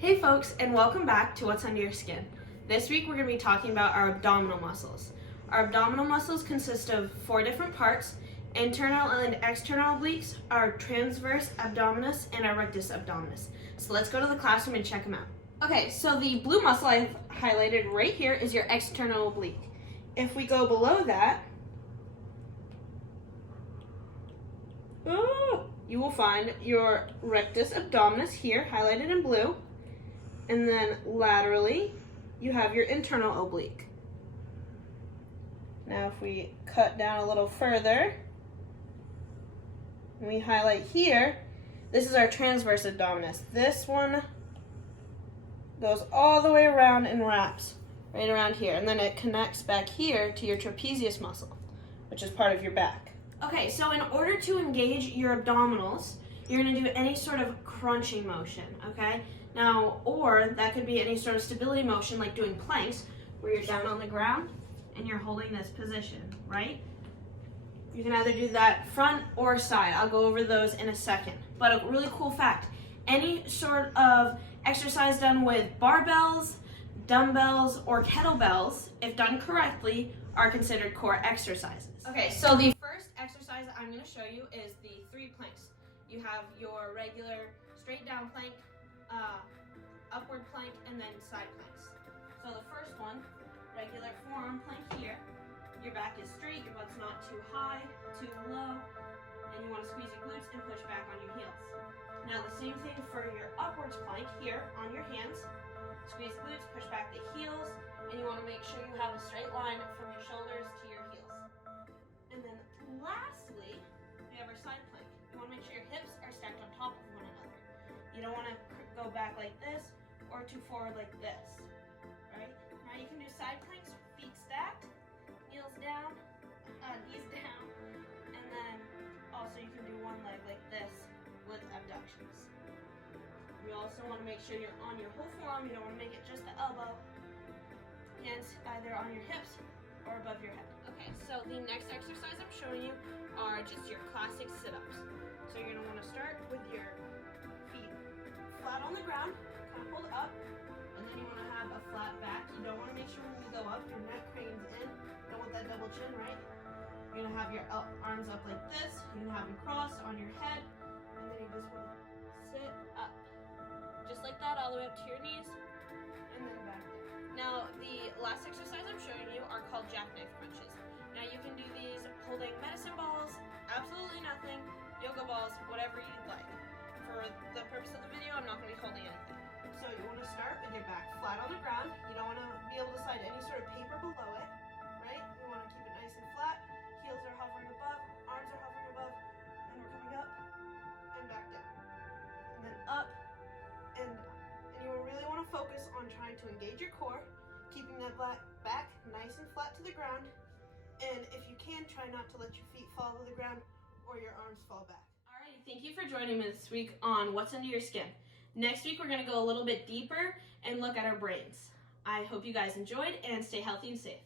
Hey folks, and welcome back to What's Under Your Skin. This week we're going to be talking about our abdominal muscles. Our abdominal muscles consist of 4 different parts: internal and external obliques, our transverse abdominis, and our rectus abdominis. So let's go to the classroom and check them out. Okay, so the blue muscle I've highlighted right here is your external oblique. If we go below that, you will find your rectus abdominis here, highlighted in blue. And then laterally, you have your internal oblique. Now if we cut down a little further, and we highlight here, this is our transverse abdominis. This one goes all the way around and wraps right around here. And then it connects back here to your trapezius muscle, which is part of your back. Okay, so in order to engage your abdominals, you're gonna do any sort of crunching motion, okay? Now, or that could be any sort of stability motion, like doing planks, where you're down on the ground and you're holding this position, right? You can either do that front or side. I'll go over those in a second. But a really cool fact, any sort of exercise done with barbells, dumbbells, or kettlebells, if done correctly, are considered core exercises. Okay, so the first exercise I'm gonna show you is the 3 planks. You have your regular straight down plank, upward plank, and then side planks. So the first one, regular forearm plank here. Your back is straight, your butt's not too high, too low, and you want to squeeze your glutes and push back on your heels. Now the same thing for your upwards plank here on your hands. Squeeze glutes, push back the heels, and you want to make sure you have a straight line from your shoulders to your heels. And then lastly, we have our side plank. You want to make sure your hips are stacked on top of one another. You don't want to go back like this or too forward like this, right? Now you can do side planks, feet stacked, heels down, knees down, and then also you can do one leg like this with abductions. You also want to make sure you're on your whole forearm. You don't want to make it just the elbow. Hands either on your hips or above your head. Okay, so the next exercise I'm showing you are just your classic sit-ups. So you're going to want to start with your feet flat on the ground, kind of hold up, and then you want to have a flat back. You don't want to make sure when you go up, your neck cranes in. You don't want that double chin, right? You're going to have your arms up like this. You're going to have them crossed on your head, and then you just want to sit up. Just like that, all the way up to your knees, and then back down. Now, the last exercise I'm showing you are called jackknife crunches. Now, you can do these holding medicine balls, absolutely nothing, yoga balls, whatever you'd like. For the purpose of the video, I'm not going to be holding anything. So you want to start with your back flat on the ground. You don't want to be able to slide any sort of paper below it, right? You want to keep it nice and flat. Heels are hovering above, arms are hovering above, and we're coming up and back down. And then up and down. And you really want to focus on trying to engage your core, keeping that back nice and flat to the ground. And if you can, try not to let your feet fall to the ground or your arms fall back. Alright, thank you for joining me this week on What's Under Your Skin. Next week, we're going to go a little bit deeper and look at our brains. I hope you guys enjoyed and stay healthy and safe.